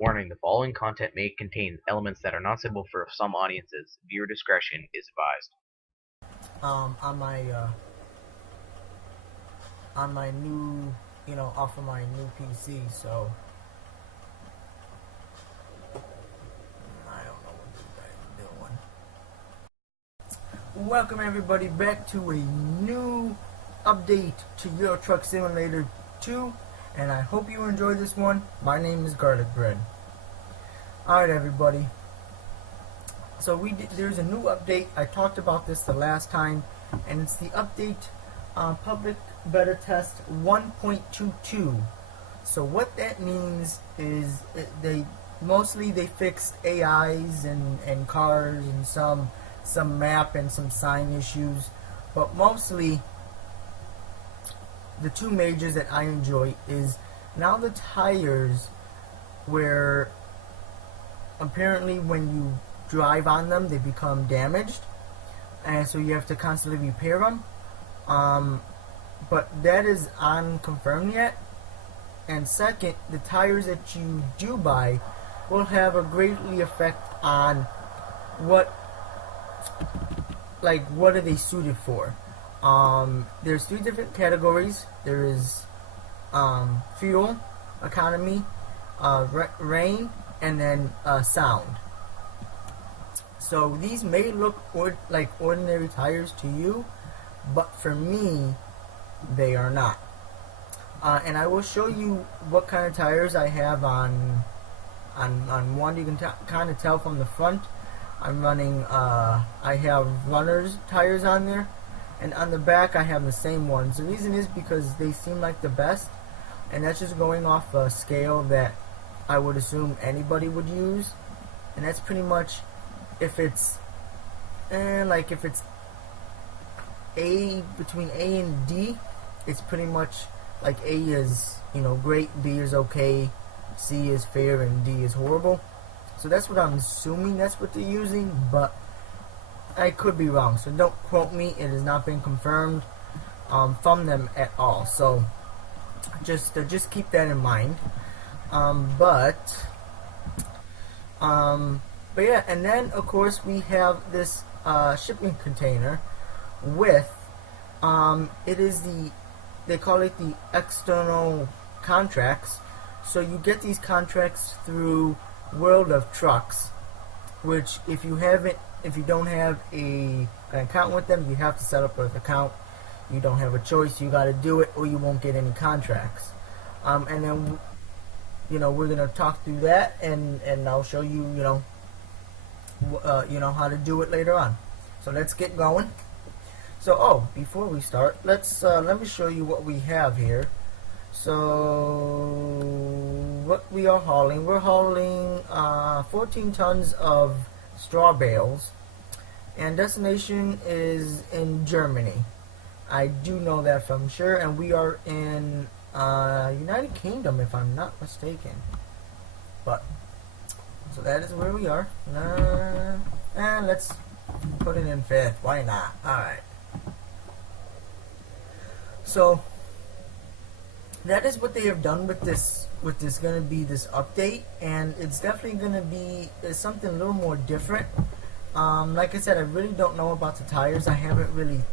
Warning: the following content may contain elements that are not suitable for some audiences. Viewer discretion is advised. On my new, off of my new PC. So I don't know what this guy's doing. Welcome everybody back to a new update to Euro Truck Simulator 2, and I hope you enjoy this one. My name is Garlic Bread. Alright everybody, so there's a new update. I talked about this the last time, and it's the update public beta test 1.22. So what that means is they fixed AIs and cars and some map and some sign issues, but mostly the two majors that I enjoy is now the tires, where apparently when you drive on them they become damaged, and so you have to constantly repair them. But that is unconfirmed yet. And second, the tires that you do buy will have a greatly effect on what are they suited for. There's three different categories. There is fuel economy, rain, and then sound. So these may look like ordinary tires to you, but for me, they are not. And I will show you what kind of tires I have on one. You can kind of tell from the front. I'm running. I have runner's tires on there, and on the back I have the same ones. The reason is because they seem like the best, and that's just going off a scale that I would assume anybody would use, and that's pretty much if it's if it's A, between A and D, it's pretty much like A is great, B is okay, C is fair, and D is horrible. So that's what I'm assuming that's what they're using, but I could be wrong, so don't quote me. It has not been confirmed from them at all, so just keep that in mind. But yeah, and then of course we have this shipping container with they call it the external contracts. So you get these contracts through World of Trucks, which if you don't have an account with them, you have to set up an account. You don't have a choice, you got to do it, or you won't get any contracts. And then we're gonna talk through that, and I'll show you how to do it later on. So let's get going. So before we start, let me show you what we have here. So what we are hauling, we're hauling 14 tons of straw bales, and destination is in Germany. I do know that from sure, and we are in United Kingdom, if I'm not mistaken. But so that is where we are. And let's put it in fifth. Why not? All right. So that is what they have done with this. Going to be this update, and it's definitely going to be something a little more different. Like I said, I really don't know about the tires. I haven't really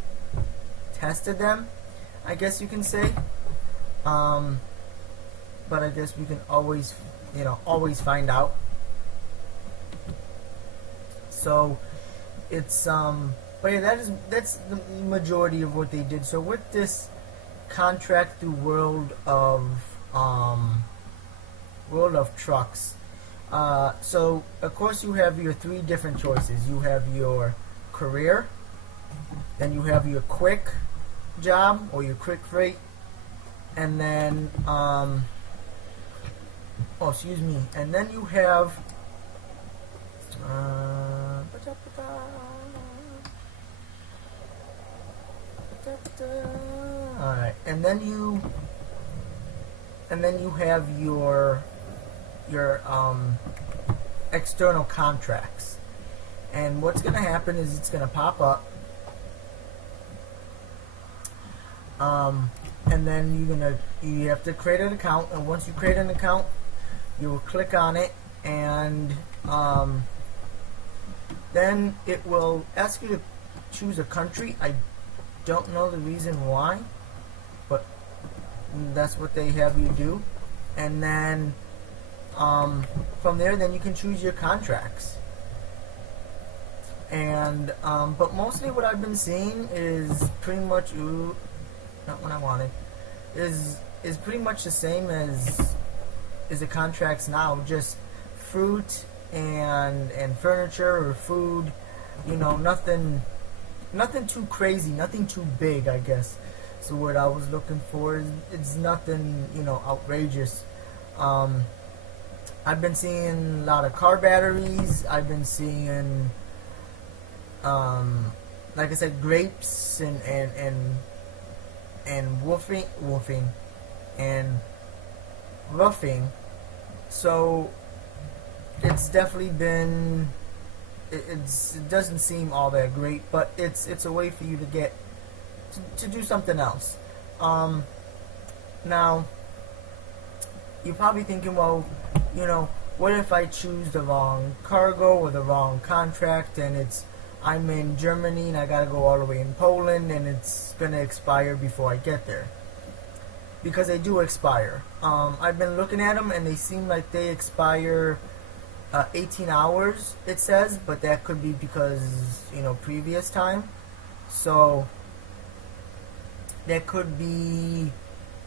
tested them, I guess you can say. But I guess we can always find out. So it's but yeah, that's the majority of what they did. So with this contract through World of Trucks, so of course you have your three different choices. You have your career, then you have your quick job or your quick freight, and then and then you have alright, and then you have your external contracts. And what's gonna happen is it's gonna pop up, and then you have to create an account, and once you create an account, You will click on it, and then it will ask you to choose a country. I don't know the reason why, but that's what they have you do. And then from there, then you can choose your contracts. And but mostly what I've been seeing is pretty much not what I wanted is pretty much the same as the contracts now, just fruit and furniture or food, nothing too crazy, nothing too big, I guess. So what I was looking for is it's nothing, outrageous. I've been seeing a lot of car batteries. I've been seeing like I said, grapes and woofing and roughing. So it's definitely been it doesn't seem all that great, but it's a way for you to get to do something else. Now you're probably thinking, well, what if I choose the wrong cargo or the wrong contract, and I'm in Germany and I gotta go all the way in Poland, and it's gonna expire before I get there, because they do expire. I've been looking at them and they seem like they expire 18 hours, it says, but that could be because previous time. So that could be,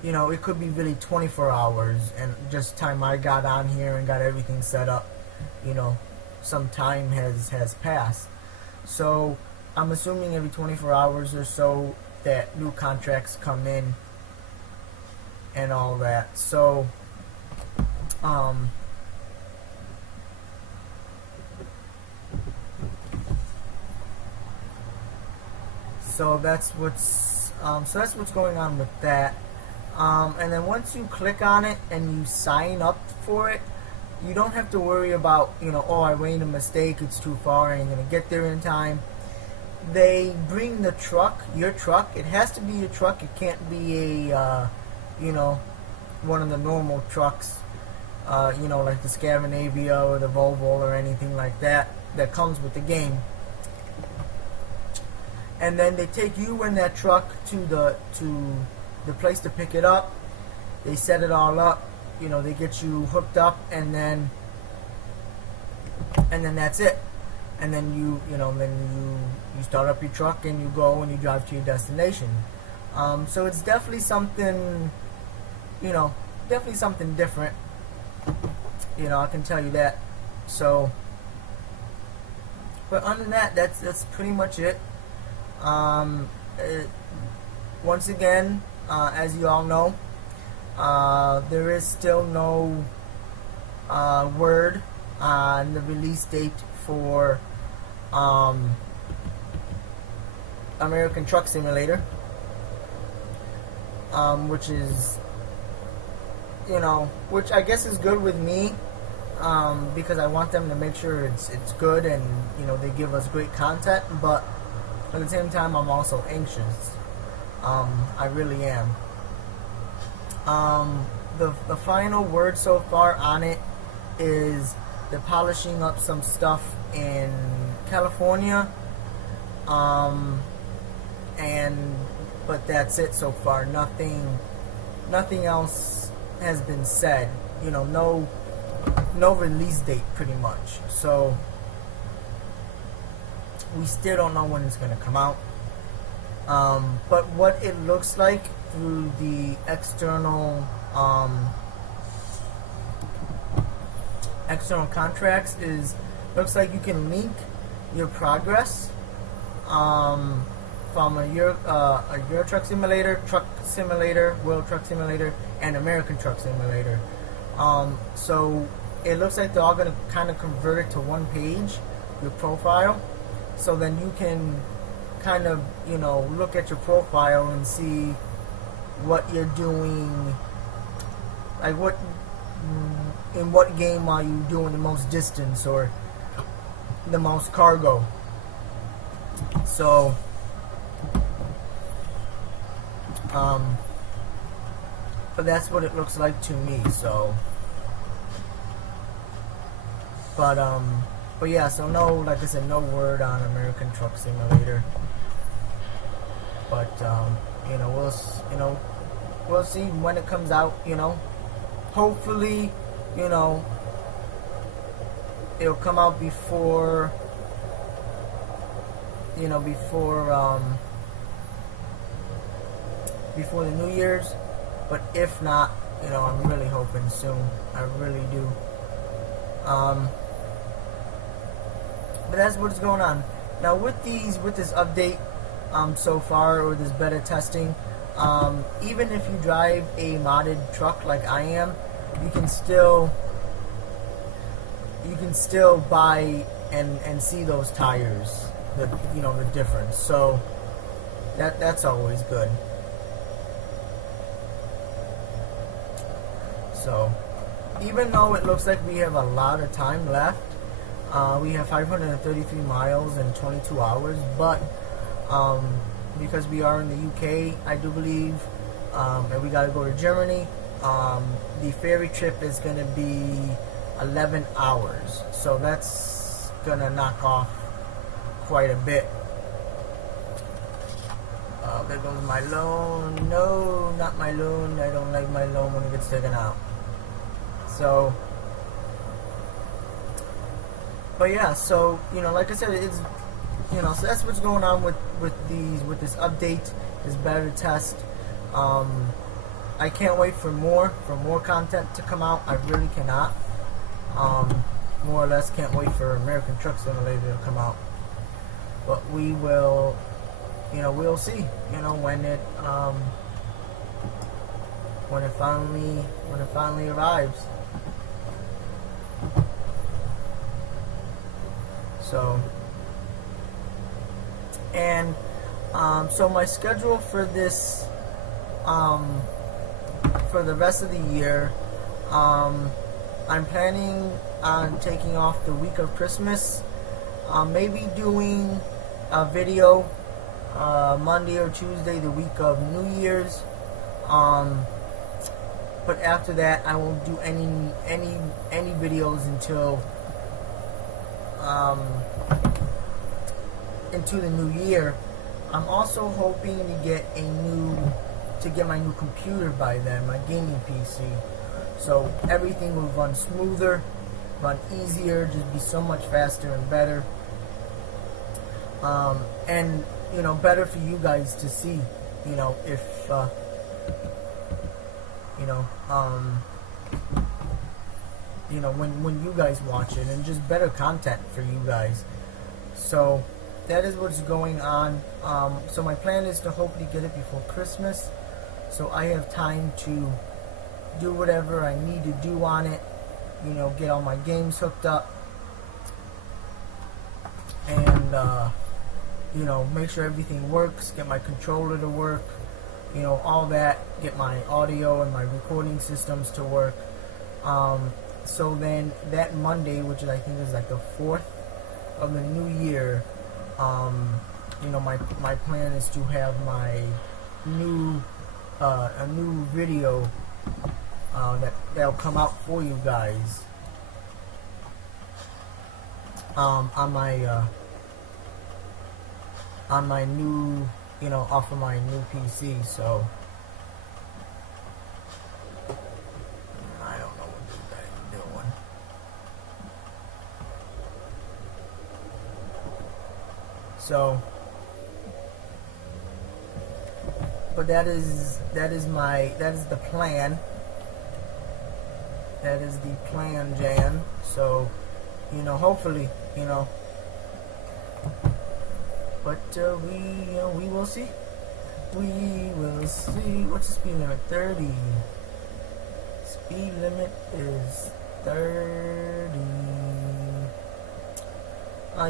it could be really 24 hours, and just time I got on here and got everything set up, some time has passed. So I'm assuming every 24 hours or so that new contracts come in and all that. So so that's what's going on with that. And then once you click on it and you sign up for it, you don't have to worry about, oh, I made a mistake, it's too far, I ain't going to get there in time. They bring the truck, your truck. It has to be your truck. It can't be a, one of the normal trucks, like the Scandinavia or the Volvo or anything like that comes with the game. And then they take you in that truck to the place to pick it up. They set it all up. They get you hooked up, and then that's it. And then you start up your truck and you go and you drive to your destination. So it's definitely something, different. I can tell you that. So, but other than that, that's pretty much it. Once again, as you all know, there is still no word on the release date for American Truck Simulator, which is, which I guess is good with me, because I want them to make sure it's good and they give us great content. But at the same time, I'm also anxious. I really am. The final word so far on it is they're polishing up some stuff in California, but that's it so far. Nothing else has been said. No release date, pretty much. So we still don't know when it's going to come out. But what it looks like through the external contracts looks like you can link your progress from a Euro Truck Simulator, World Truck Simulator, and American Truck Simulator. So it looks like they're all going to kind of convert it to one page, your profile. So then you can kind of, look at your profile and see what you're doing, like in what game are you doing the most distance or the most cargo. So but that's what it looks like to me. So But but yeah, so no, like I said, no word on American Truck Simulator. But we'll see when it comes out. Hopefully, you know, it'll come out before before the New Year's. But if not, I'm really hoping soon. I really do. But that's what's going on now with this update so far, or this beta testing. Even if you drive a modded truck like I am, you can still buy and see those tires, the difference. So that's always good. So even though it looks like we have a lot of time left, we have 533 miles and 22 hours, but because we are in the UK, I do believe, and we got to go to Germany, the ferry trip is going to be 11 hours. So that's going to knock off quite a bit. There goes my loan. No, not my loan. I don't like my loan when it gets taken out. So, but yeah, so, like I said, it's, so that's what's going on with this update, this beta test. I can't wait for more content to come out. I really cannot. More or less can't wait for American Truck Simulator to come out. But we will, we'll see, when it finally arrives. So, and so my schedule for this, for the rest of the year, I'm planning on taking off the week of Christmas, maybe doing a video Monday or Tuesday the week of New Year's, but after that I won't do any videos until into the new year. I'm also hoping to get my new computer by then, my gaming PC, so everything will run smoother, run easier, just be so much faster and better, and better for you guys to see, if when you guys watch it, and just better content for you guys. So that is what's going on. So my plan is to hopefully get it before Christmas, so I have time to do whatever I need to do on it, get all my games hooked up, and make sure everything works, get my controller to work, all that, get my audio and my recording systems to work. So then that Monday, which I think is like the 4th of the new year, my plan is to have my new a new video that'll come out for you guys on my new, off of my new PC. So I don't know what this guy's doing. So, but that is the plan. That is the plan, Jan. So, hopefully, but we will see. We will see. What's the speed limit? 30. Speed limit is 30.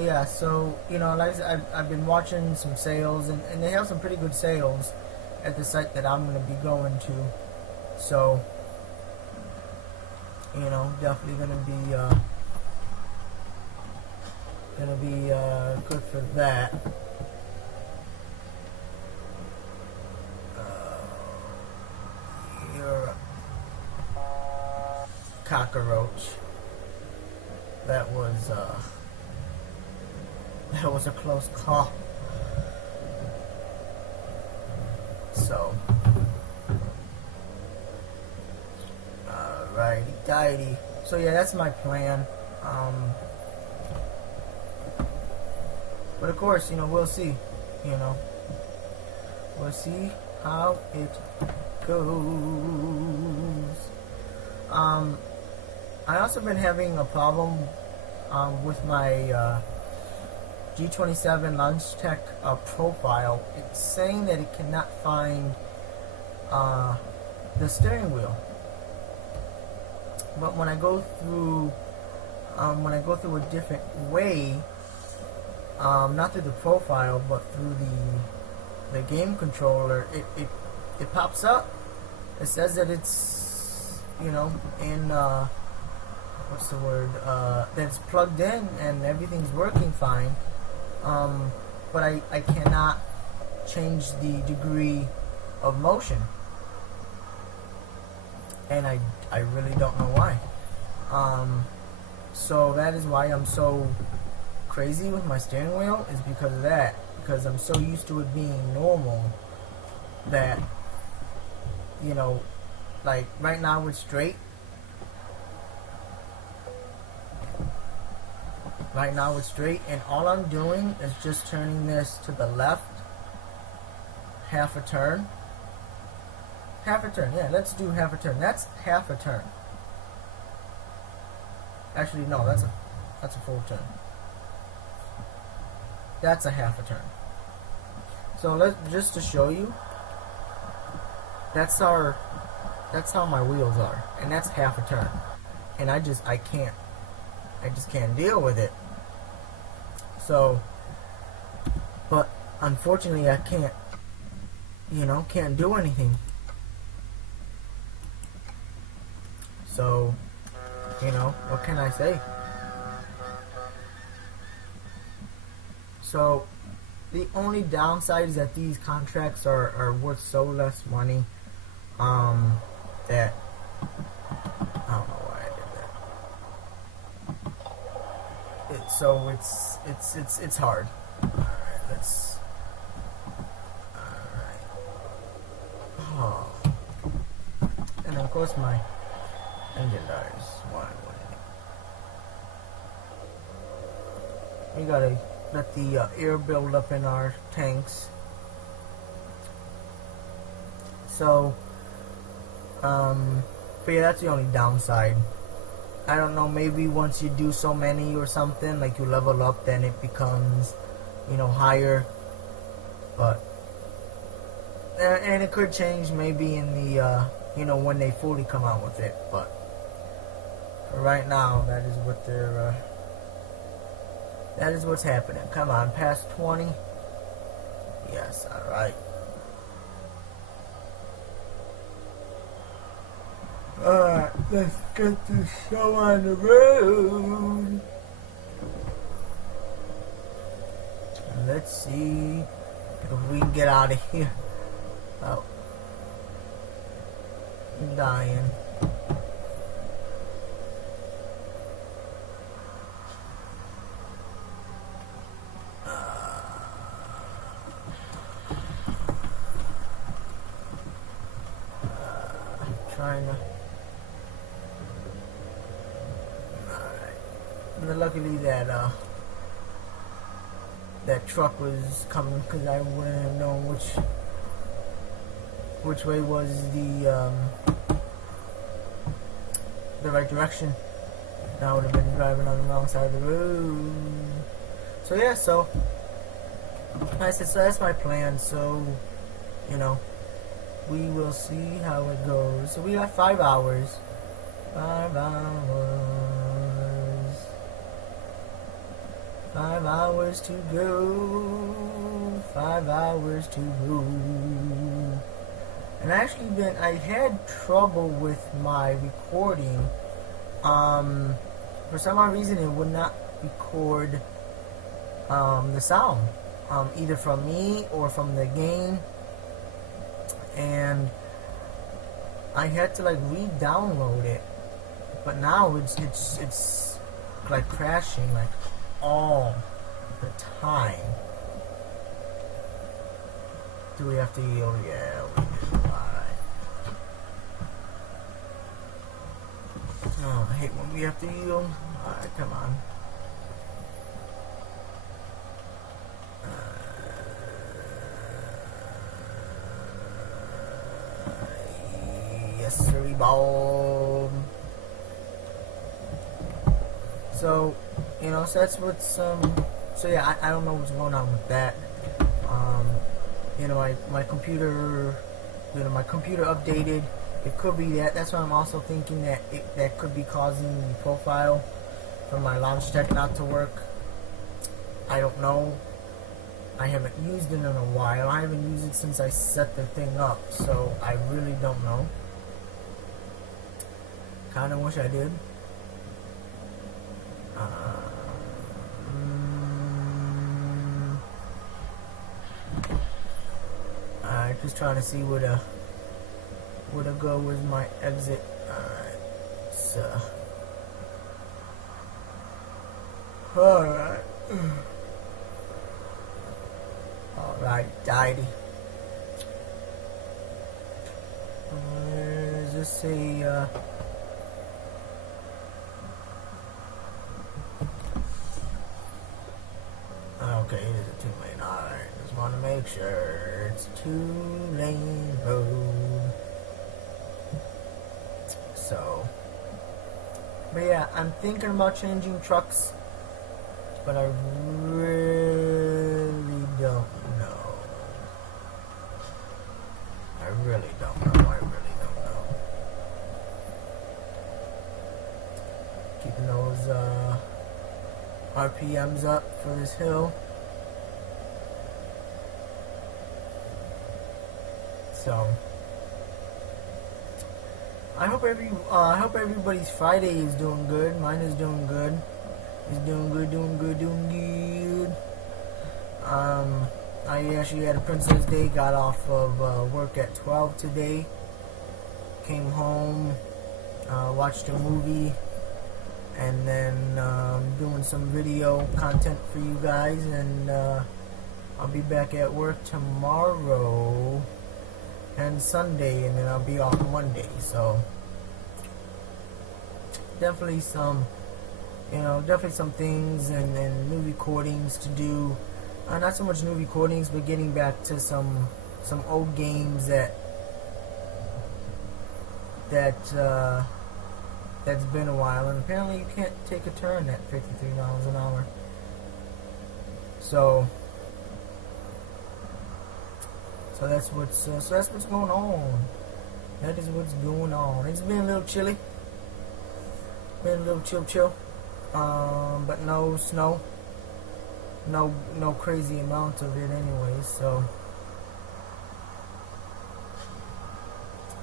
Yeah, so, like I said, I've been watching some sales, and they have some pretty good sales at the site that I'm going to be going to. So, definitely going to be good for that. You're a cockroach. that was a close call. So, alrighty. So yeah, that's my plan. But of course, we'll see. We'll see how it goes. I also been having a problem with my G27 Launch Tech profile. It's saying that it cannot find the steering wheel. But when I go through a different way, not through the profile, but through the game controller, it pops up. It says that it's in what's the word? That it's plugged in and everything's working fine. But I cannot change the degree of motion, and I really don't know why. So that is why I'm so crazy with my steering wheel, is because of that. Because I'm so used to it being normal that, like right now it's straight. Right now it's straight, and all I'm doing is just turning this to the left half a turn. Half a turn, yeah, let's do half a turn. That's half a turn. Actually, no, that's a full turn. That's a half a turn. So just to show you, that's how my wheels are, and that's half a turn. And I just can't deal with it. So, but unfortunately I can't do anything. So, what can I say? So, the only downside is that these contracts are worth so less money, that I don't know why I did that. So it's hard. Alright. Oh. And of course my engine dies. Why? We gotta let the air build up in our tanks. So, but yeah, that's the only downside. I don't know, maybe once you do so many or something, like you level up, then it becomes, higher. But, and it could change maybe in the, when they fully come out with it. But, for right now, that is what that is what's happening. Come on, past 20. Yes, alright. Alright, let's get this show on the road. Let's see if we can get out of here. Oh. I'm dying. Trying to. Alright. Luckily that truck was coming, because I wouldn't have known which way was the right direction. And I would have been driving on the wrong side of the road. So yeah, so like I said, so that's my plan. So, we will see how it goes. So we got 5 hours. 5 hours. 5 hours to go. 5 hours to go. And I had trouble with my recording. For some odd reason, it would not record the sound, either from me or from the game. And I had to re-download it, but now it's like crashing like all the time. Do we have to yield? Yeah, we do. Alright. Oh, I hate when we have to yield. Alright, come on. Yes, sir, ball. So, you know, so that's what's so yeah, I don't know what's going on with that. You know, my computer, you know, my computer updated. It could be that. That's why I'm also thinking that that could be causing the profile from my launch tech not to work. I don't know. I haven't used it in a while. I haven't used it since I set the thing up, so I really don't know. Kinda wish I did. Just trying to see where to go with my exit. Alright. So. Alright. Alright, tidy. Just say, okay, it is a 2-lane. Alright, just want to make sure it's 2-lane road. So, but yeah, I'm thinking about changing trucks, but I really don't know. I really don't know. Keeping those RPMs up for this hill. So I hope everybody's Friday is doing good. Mine is doing good. It's doing good. I actually had a Princess Day. Got off of work at 12 today. Came home, watched a movie, and then doing some video content for you guys. And I'll be back at work tomorrow and Sunday, and then I'll be off Monday. So definitely some things and new recordings to do. Not so much new recordings, but getting back to some old games that's been a while. And apparently you can't take a turn at 53 miles an hour. So that's what's going on. That is what's going on. It's been a little chilly. Been a little chill. But no snow. No crazy amount of it anyway. So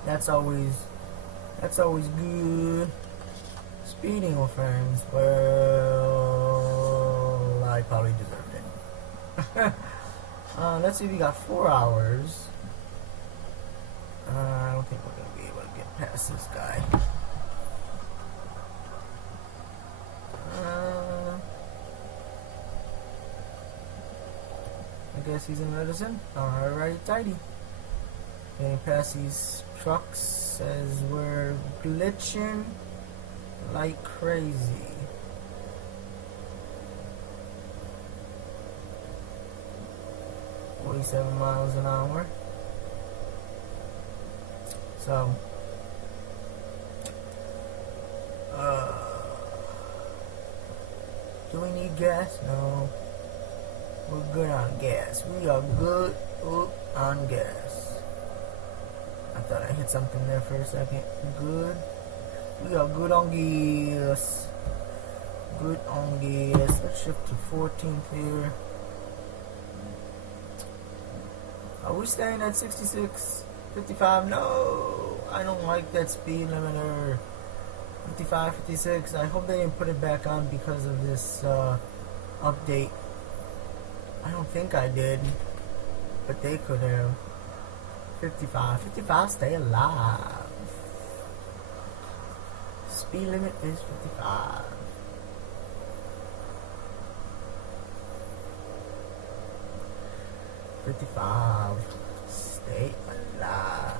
that's always good. Speeding with friends. Well, I probably deserved it. Let's see if we got 4 hours. I don't think we're going to be able to get past this guy. I guess he's in Edison. Alright, tidy. Getting past these trucks as we're glitching like crazy. .47 miles an hour. So do we need gas? No. We're good on gas. We are good on gas. I thought I hit something there for a second. Good. We are good on gas. Good on gas. Let's shift to 14th here. Are we staying at 66? 55? No! I don't like that speed limiter. 55, 56. I hope they didn't put it back on because of this update. I don't think I did, but they could have. 55. 55, stay alive. Speed limit is 55. 55. Stay alive.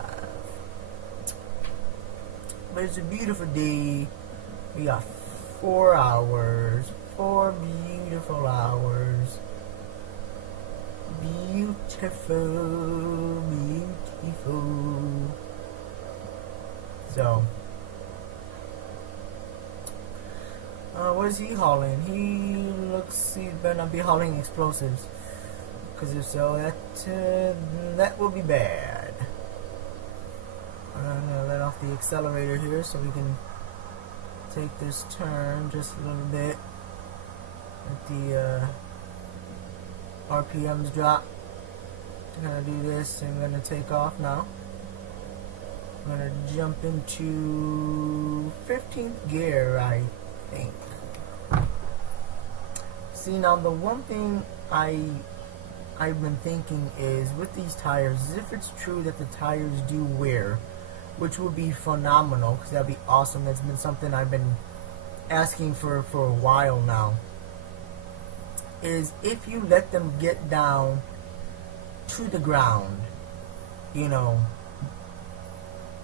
But it's a beautiful day. We got 4 hours. 4 beautiful hours. Beautiful. Beautiful. So, what is he hauling? He looks, he better not be hauling explosives. Because if so, that will be bad. I'm going to let off the accelerator here so we can take this turn just a little bit. Let the RPMs drop. I'm going to do this and I'm going to take off now. I'm going to jump into 15th gear, I think. See, now the one thing I've been thinking is with these tires, is if it's true that the tires do wear, which would be phenomenal, because that'd be awesome. That's been something I've been asking for a while now, is if you let them get down to the ground, you know,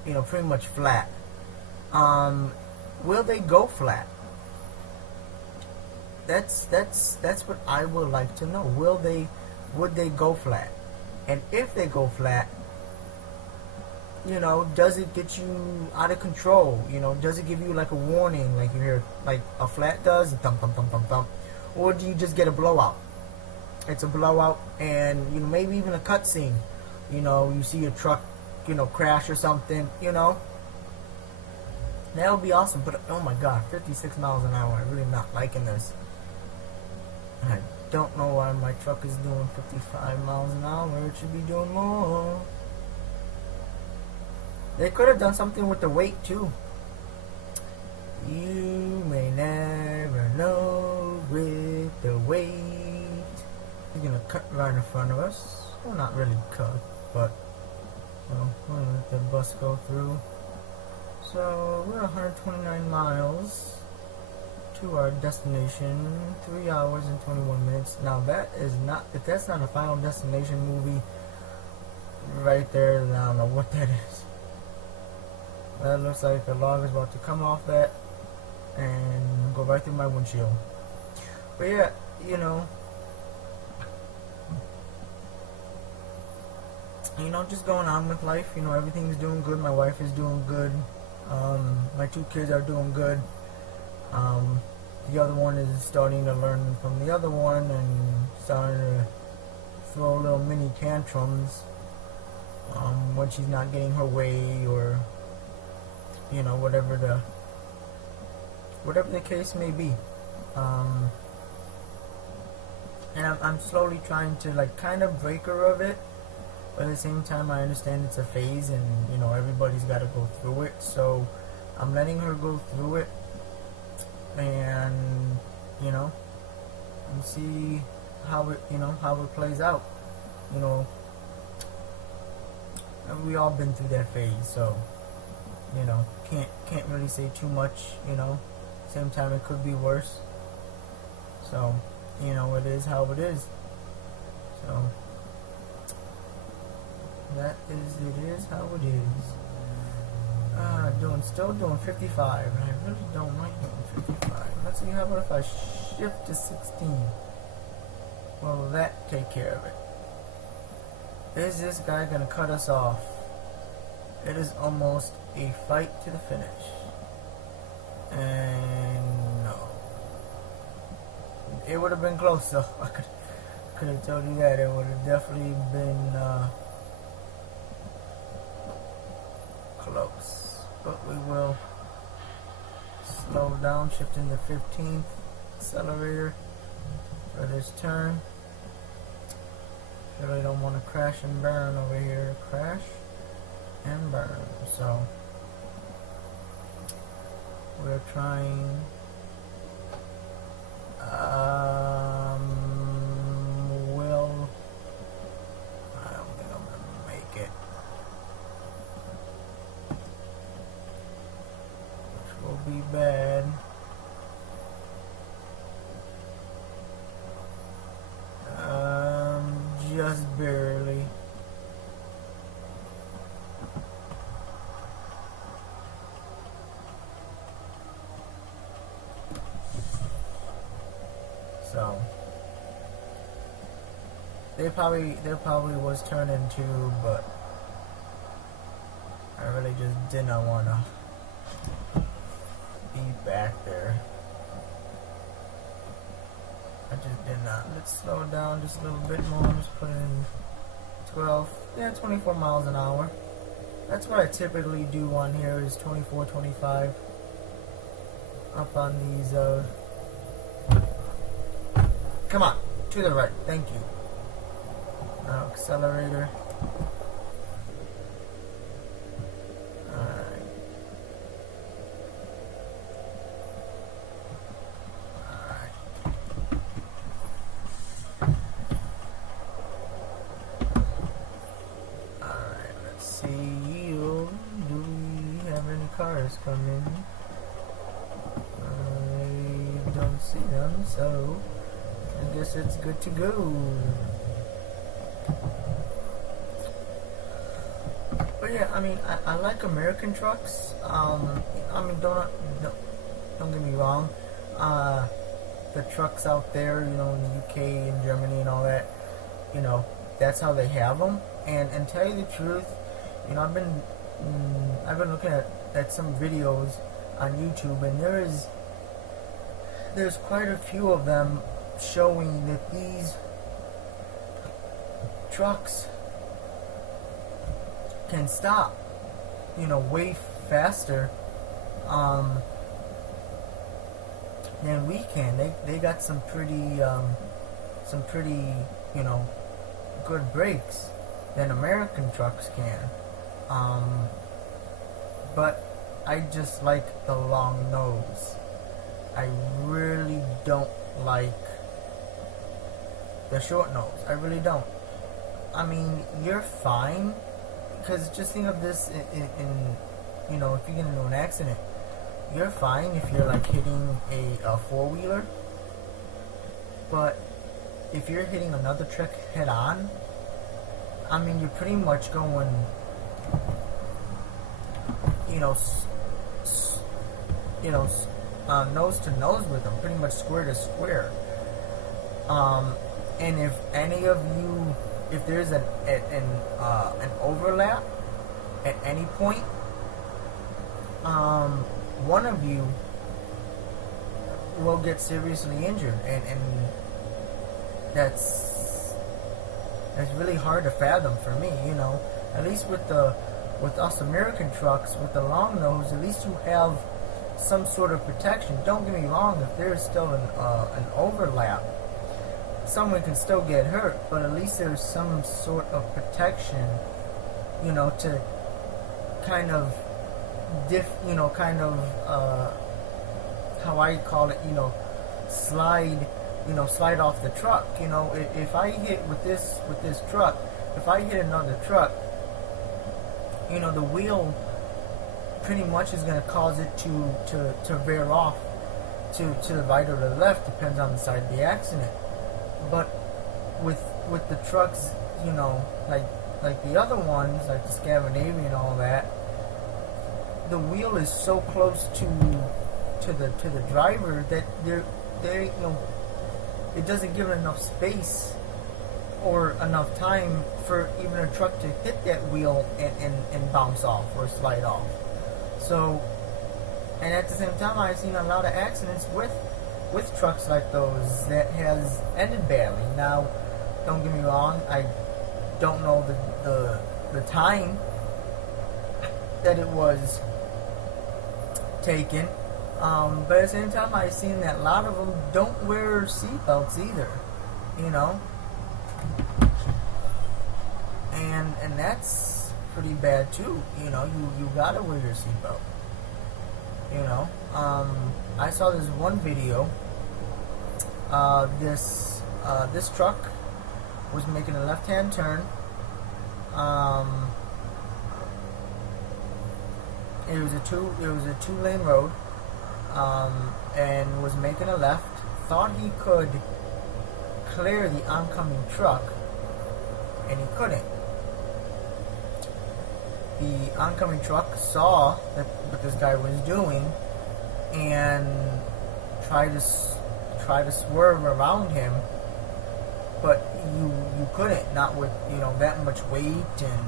pretty much flat, will they go flat? That's what I would like to know. Would they go flat? And if they go flat, does it get you out of control? Does it give you like a warning, like you hear like a flat does, thump thump thump thump thump, or do you just get a blowout? It's a blowout, and maybe even a cutscene. You see a truck, crash or something. That would be awesome. But oh my God, 56 miles an hour. I'm really not liking this. I don't know why my truck is doing 55 miles an hour. It should be doing more. They could have done something with the weight too. You may never know with the weight. He's gonna cut right in front of us. Well, not really cut, but we'll let the bus go through. So we're 129 miles to our destination. 3 hours and 21 minutes. Now that is not, if that's not a Final Destination movie right there, then I don't know what that is. That looks like the log is about to come off that and go right through my windshield. But yeah, just going on with life. Everything's doing good. My wife is doing good. My 2 kids are doing good. The other one is starting to learn from the other one and starting to throw little mini tantrums when she's not getting her way, or whatever the case may be. And I'm slowly trying to kind of break her of it, but at the same time I understand it's a phase, and everybody's got to go through it. So I'm letting her go through it, and and see how it plays out. And we all been through that phase, so can't really say too much. Same time it could be worse. So it is how it is. So it is how it is. Still doing 55, and I really don't like doing 55. Let's see, how about if I shift to 16? Will that take care of it? Is this guy gonna cut us off? It is almost a fight to the finish. And no. It would have been close, though. I could have told you that. It would have definitely been close. But we will slow down, shifting to 15th accelerator for this turn. Really don't want to crash and burn over here. Crash and burn. So we're trying I don't think I'm gonna make it, which will be bad. just barely. So they probably was turning too, but I really just did not want to be back there. I just did not. Let's slow it down just a little bit more. Just put in 24 miles an hour. That's what I typically do on here, is 24, 25 up on these. Come on, to the right. Thank you. Now accelerator. Alright. Alright, let's see. Do we have any cars coming? I don't see them, so I guess it's good to go. But yeah, I mean, I like American trucks. I mean, don't get me wrong. The trucks out there, you know, in the UK and Germany and all that, you know, that's how they have them. And tell you the truth, you know, I've been looking at some videos on YouTube, and there's quite a few of them showing that these trucks can stop, you know, way faster than we can. They got some pretty, you know, good brakes than American trucks can. But I just like the long nose. I really don't like the short nose. I really don't. I mean, you're fine, because just think of this in you know, if you get into an accident, you're fine if you're like hitting a four-wheeler, but if you're hitting another truck head on, I mean, you're pretty much going, you know, nose to nose with them, pretty much square to square. And if any of you, if there's an overlap at any point, one of you will get seriously injured, and that's really hard to fathom for me. You know, at least with us American trucks with the long nose, at least you have some sort of protection. Don't get me wrong, if there's still an overlap, someone can still get hurt, but at least there's some sort of protection, you know, to kind of how I call it, you know, slide off the truck. You know, if I hit with this truck, if I hit another truck, you know, the wheel pretty much is going to cause it to veer off to the right or the left, depends on the side of the accident. But with the trucks, you know, like the other ones, like the Scandinavian and all that, the wheel is so close to the driver that they you know, it doesn't give it enough space or enough time for even a truck to hit that wheel and bounce off or slide off. So, and at the same time, I've seen a lot of accidents with trucks like those that has ended badly. Now, don't get me wrong, I don't know the time that it was taken, but at the same time, I've seen that a lot of them don't wear seatbelts either, you know, and that's pretty bad too. You know, you gotta wear your seatbelt. You know, I saw this one video. This truck was making a left-hand turn. It was a two-lane road, and was making a left. Thought he could clear the oncoming truck, and he couldn't. The oncoming truck saw what this guy was doing and tried to swerve around him, but you couldn't, not with that much weight and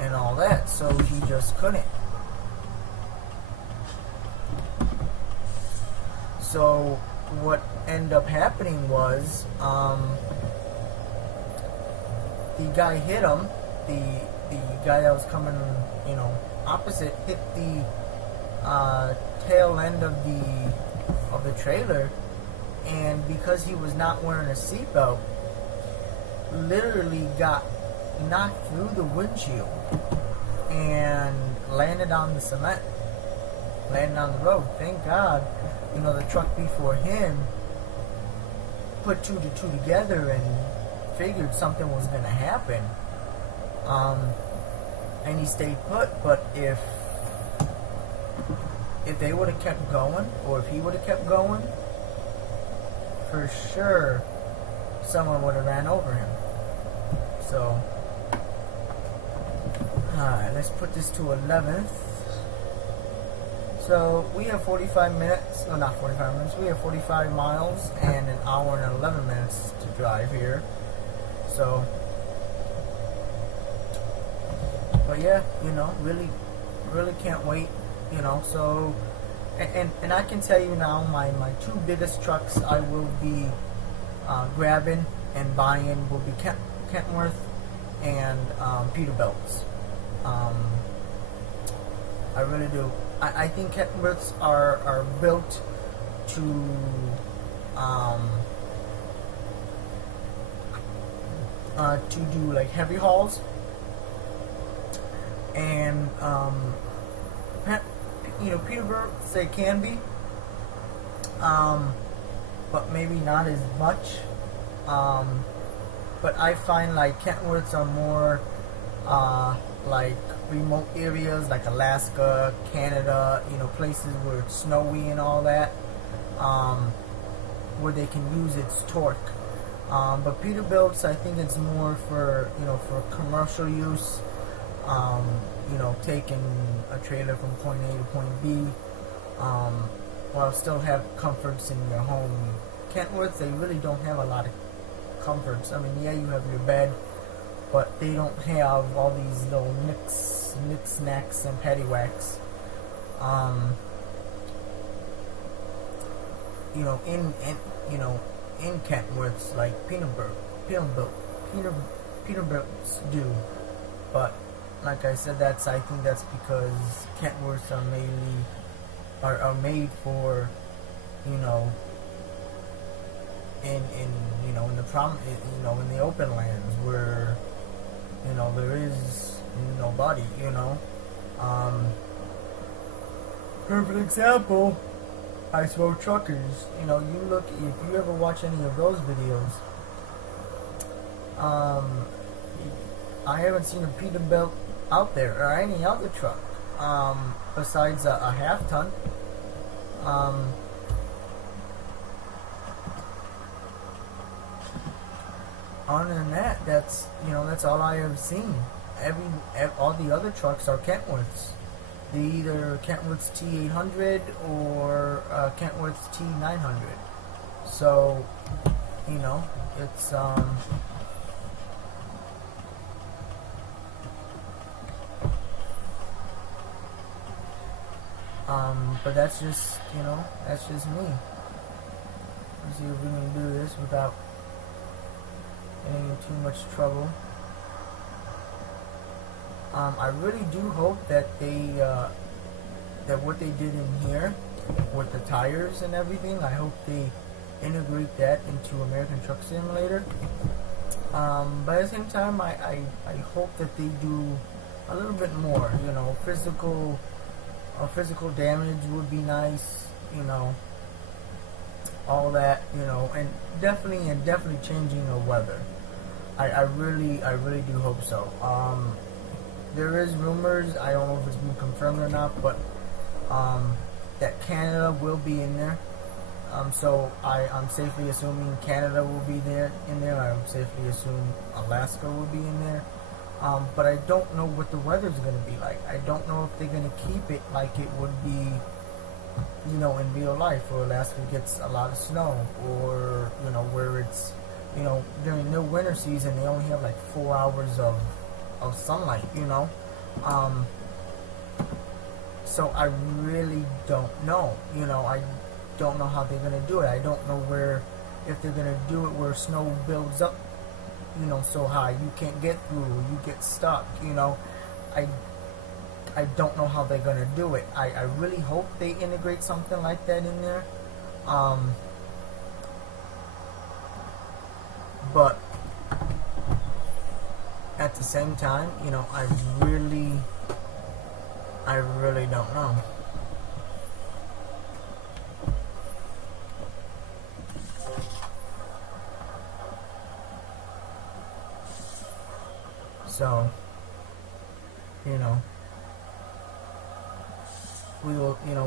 and all that. So he just couldn't. So what ended up happening was the guy hit him. The guy that was coming, opposite, hit the tail end of the trailer, and because he was not wearing a seatbelt, literally got knocked through the windshield and landed on the cement, landed on the road. Thank God, the truck before him put two to two together and figured something was going to happen. And he stayed put. But if they would have kept going, or if he would have kept going, for sure someone would have ran over him. So, alright, let's put this to 11th. So we have 45 minutes, no, not 45 minutes, we have 45 miles and an hour and 11 minutes to drive here. So, but yeah, really can't wait, so, and I can tell you now, my two biggest trucks I will be grabbing and buying will be Kentworth and Peterbilt's. I really do. I think Kentworths are built to do like heavy hauls, and Peterbilt's they can be, but maybe not as much. But I find like Kentworths are more like remote areas like Alaska, Canada, places where it's snowy and all that, where they can use its torque. But Peterbilt's, I think it's more for commercial use, taking a trailer from point A to point B, while still have comforts in your home. Kentworths, they really don't have a lot of comforts. I mean, yeah, you have your bed, but they don't have all these little knicks-knacks and paddywhacks. In Kentworths, like Peterbilt's do. But like I said, I think that's because Kentworths are mainly are made for in the open lands where there is nobody. Perfect example, ice road truckers. You look, if you ever watch any of those videos, I haven't seen a Peterbilt out there or any other truck besides a half ton. Other than that, that's all I have seen. All the other trucks are Kentworths. They're either Kentworth's T800 or Kentworth's T900. So, it's but that's just me. Let's see if we can do this without getting in too much trouble. I really do hope that they that what they did in here with the tires and everything, I hope they integrate that into American Truck Simulator. But at the same time, I hope that they do a little bit more. Physical damage would be nice. All that. And definitely changing the weather. I really do hope so. There is rumors, I don't know if it's been confirmed or not, but that Canada will be in there. So I'm safely assuming Canada will be there in there. I'm safely assuming Alaska will be in there. But I don't know what the weather's going to be like. I don't know if they're going to keep it like it would be, in real life, where Alaska gets a lot of snow, or where it's, during their winter season they only have like 4 hours of sunlight. Um, so I really don't know. I don't know how they're gonna do it. I don't know if they're gonna do it where snow builds up, so high you can't get through, you get stuck. I I don't know how they're gonna do it. I really hope they integrate something like that in there. But at the same time, I really don't know. So,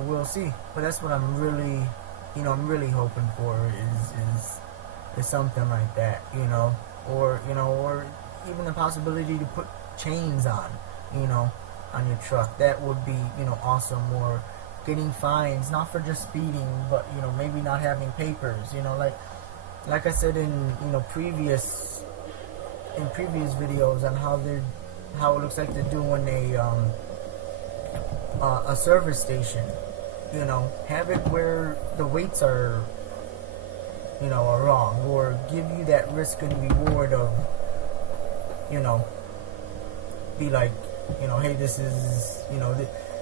we'll see. But that's what I'm really hoping for is something like that, or even the possibility to put chains on, on your truck. That would be, awesome. Or getting fines, not for just speeding, but maybe not having papers. Like I said in previous videos on how it looks like they're doing a service station. Have it where the weights are wrong, or give you that risk and reward of be like, hey, this is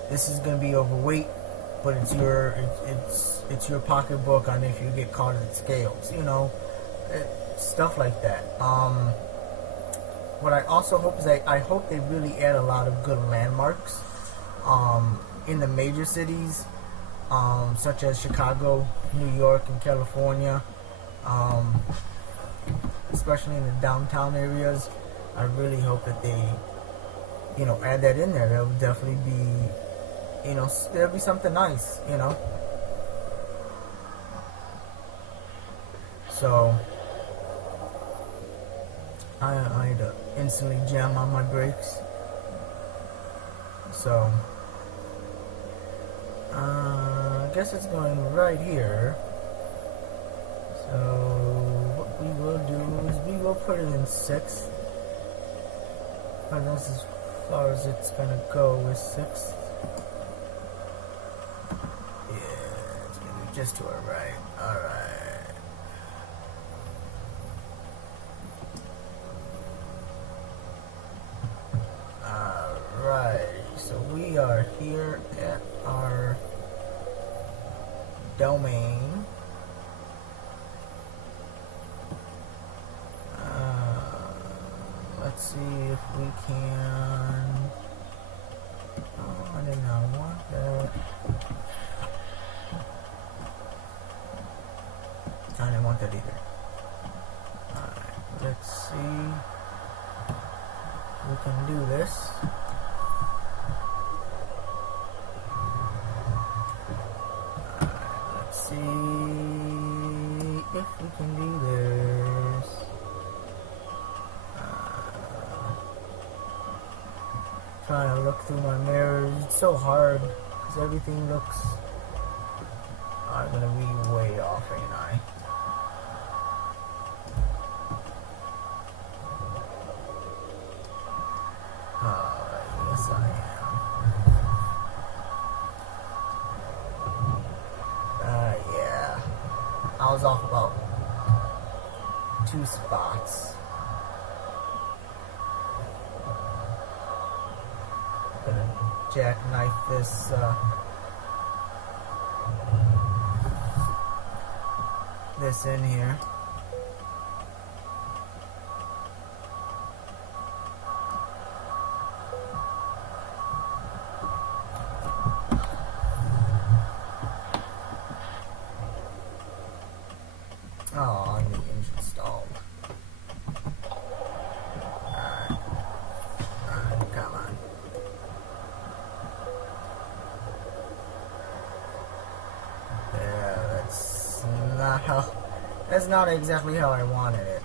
this is gonna be overweight, but it's your pocketbook on if you get caught at scales, stuff like that. What I also hope is I hope they really add a lot of good landmarks in the major cities, such as Chicago, New York, and California, especially in the downtown areas. I really hope that they, add that in there. That would definitely be, there'll be something nice, So, I had to instantly jam on my brakes. So, I guess it's going right here. So, what we will do is we will put it in 6th. And that's as far as it's gonna go is 6th. Yeah, it's gonna be just to our right. Alright. So we are here at our domain. Let's see if we can. Oh, I did not want that. I didn't want that either. Alright, let's see if we can do this. See if we can do this. Trying to look through my mirrors. It's so hard because everything looks. I'm gonna be way off, ain't I? Oh, yes I am. Yeah. I was off about 2 spots. Gonna jackknife this in here. Oh, I need the engine stalled. Alright, come on. Yeah, that's not how. That's not exactly how I wanted it.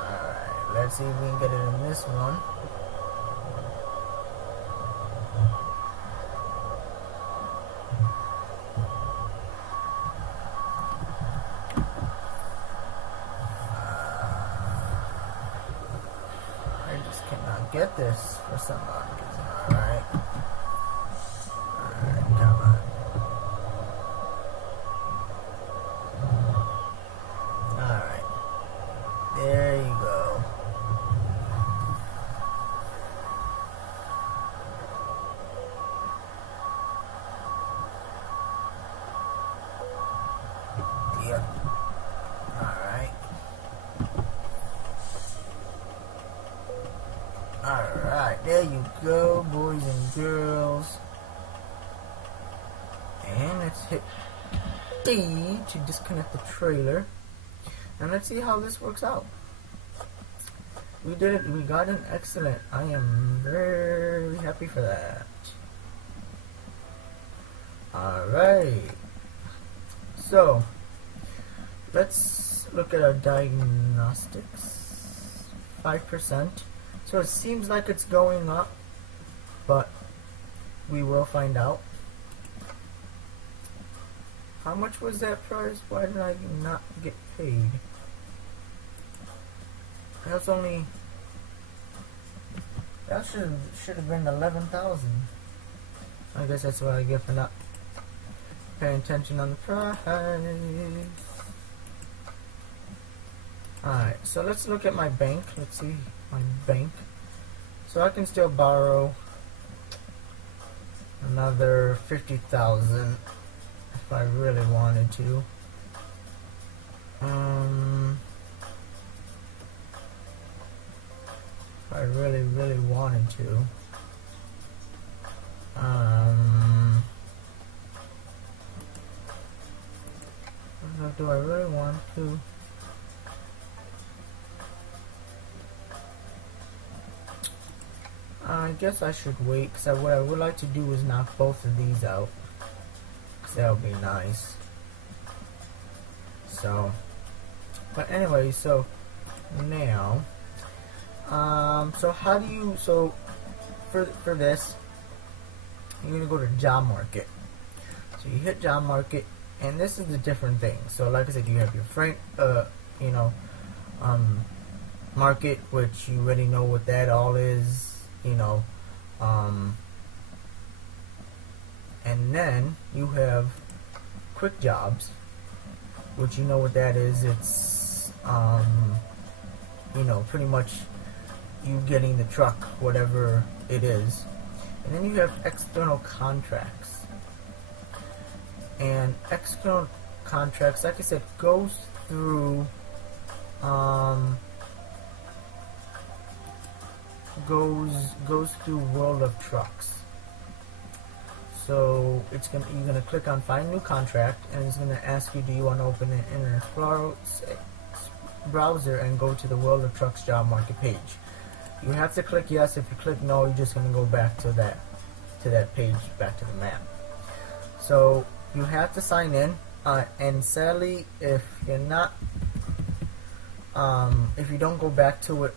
Alright, let's see if we can get it in this one. I just cannot get this for some odd reason. Alright. Alright, come on. Alright. There you go. Yep. Alright. Alright, there you go, boys and girls. And let's hit D to disconnect the trailer. And let's see how this works out. We did it. We got an excellent. I am very happy for that. Alright. So, let's look at our diagnostics. 5%. So it seems like it's going up, but we will find out. How much was that price? Why did I not get paid? That's only. That should have been 11,000. I guess that's what I get for not paying attention on the price. Alright, so let's look at my bank. Let's see my bank. So I can still borrow another 50,000 if I really wanted to. If I really wanted to. Do I really want to? I guess I should wait, because what I would like to do is knock both of these out. Because that would be nice. So, but anyway, so now, so how do you, so for this, you're going to go to job market. So you hit job market, and this is the different thing. So like I said, you have your market, which you already know what that all is. And then you have quick jobs, which you know what that is. It's pretty much you getting the truck, whatever it is. And then you have external contracts. And external contracts, like I said, goes through goes through World of Trucks. So you're gonna click on Find New Contract, and it's gonna ask you, do you want to open an Internet Explorer browser and go to the World of Trucks job market page. You have to click yes. If you click no, you're just gonna go back to that page, back to the map. So you have to sign in, and sadly, if you're not, if you don't go back to it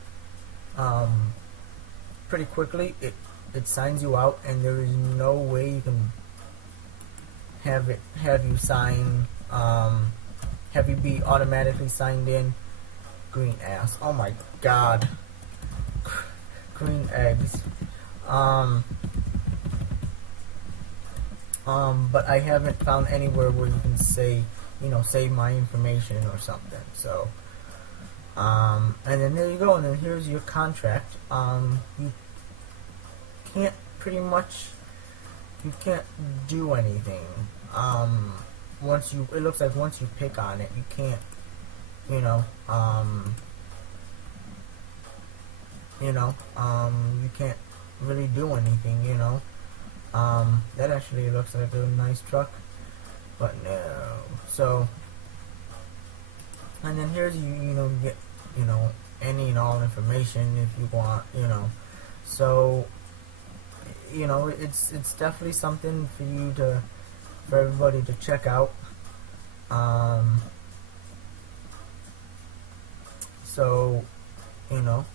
pretty quickly, it signs you out, and there is no way you can have you sign, have you be automatically signed in. Green ass. Oh my god. Green eggs. But I haven't found anywhere where you can say, save my information or something. So, and then there you go. And then here's your contract. You can't you can't do anything. It looks like once you pick on it, you can't, you can't really do anything, that actually looks like a nice truck, but no. So, and then here's you get, any and all information if you want, so, you know, it's definitely something for everybody to check out. Um, so, you know,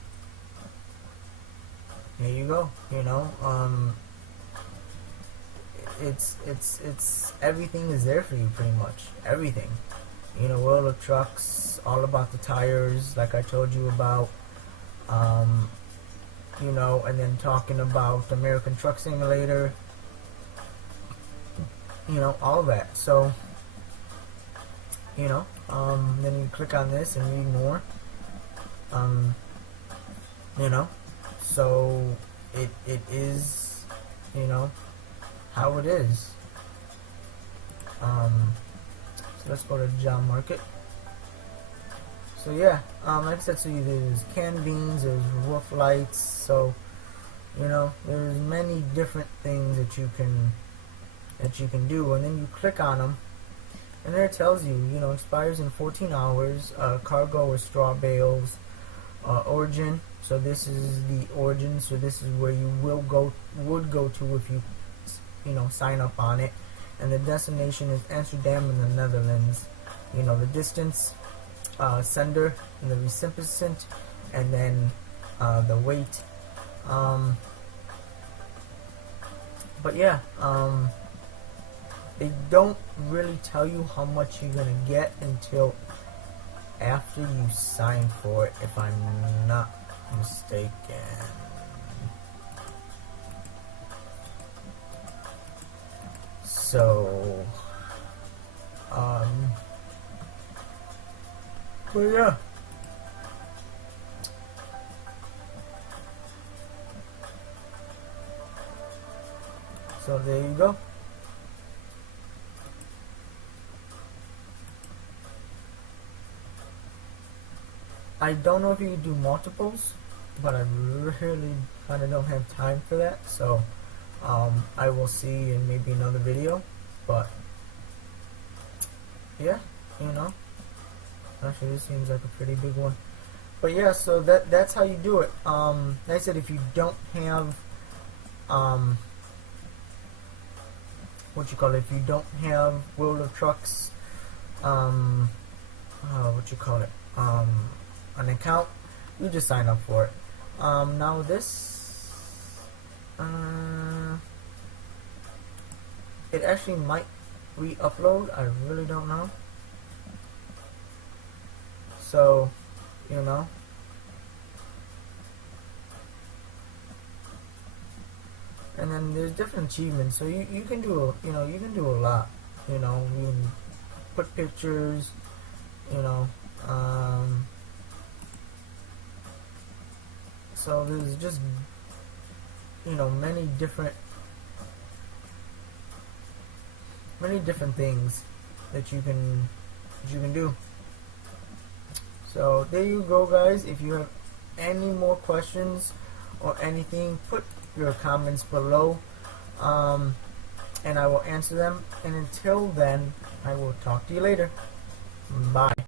here you go. You know, it's everything is there for you, pretty much everything. You know, World of Trucks, all about the tires, like I told you about. Um, you know, and then talking about American Truck Simulator. You know, all that. So, you know, then you click on this and read more. You know, so it is, you know, how it is. So let's go to job market. So yeah, like I said, so there's canned beans, there's roof lights, so you know, there's many different things that you can do, and then you click on them, and there it tells you, you know, expires in 14 hours, cargo or straw bales, origin. So this is the origin. So this is where you would go to if you know, sign up on it. And the destination is Amsterdam in the Netherlands. You know, the distance, sender and the recipient, and then the weight. But yeah, they don't really tell you how much you're gonna get until after you sign for it, if I'm not mistaken. So, but yeah. So there you go. I don't know if you do multiples, but I really kind of don't have time for that. So I will see in maybe another video. But yeah, you know, actually this seems like a pretty big one. But yeah, so that's how you do it. Like I said, if you don't have what you call it, if you don't have World of Trucks, what you call it, an account, you just sign up for it. Now this, it actually might re-upload. I really don't know. So, you know. And then there's different achievements. So you can do you can do a lot. You know, you can put pictures. You know. So there's just, you know, many different things that you can do. So there you go, guys. If you have any more questions or anything, put your comments below, and I will answer them. And until then, I will talk to you later. Bye.